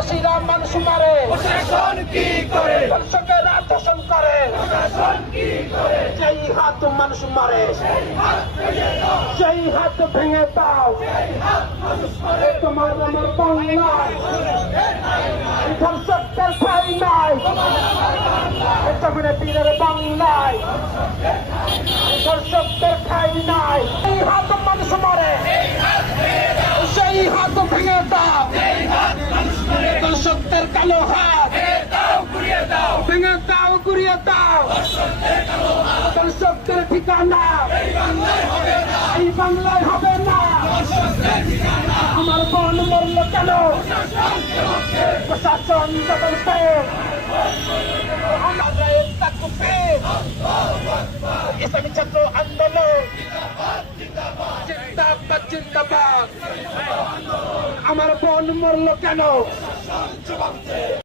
সন্ত্রাসীরা মানুষ মারে, প্রশাসন কি করে? দর্শকেরা দর্শন করে, প্রশাসন কি করে? যেই হাত মানুষ মারে হাত ভেঙে দাও, সেই হাত ভেঙে দাও। হাত মানুষ করে। তোমার আমার বাংলায় ধর্ষকদের ঠাই নাই, বীরের বাংলায় ধর্ষকদের ঠাই নাই। এই হাত মানুষ মারে, সেই হাত ভেঙে দাও। দর্শকদের কালো হাত ঘুরিয়ে দাও, ভেঙে দাও, ঘুরিয়ে দাও। দর্শকদের ঠিকানা এই বাংলায় হবে না। আমার বোন মরল কেন? প্রশাসন তদন্তে ইসলামী ছাত্র আন্দোলন জিন্দাবাদ, জিন্দাবাদ। আমার বোন মরল কেন?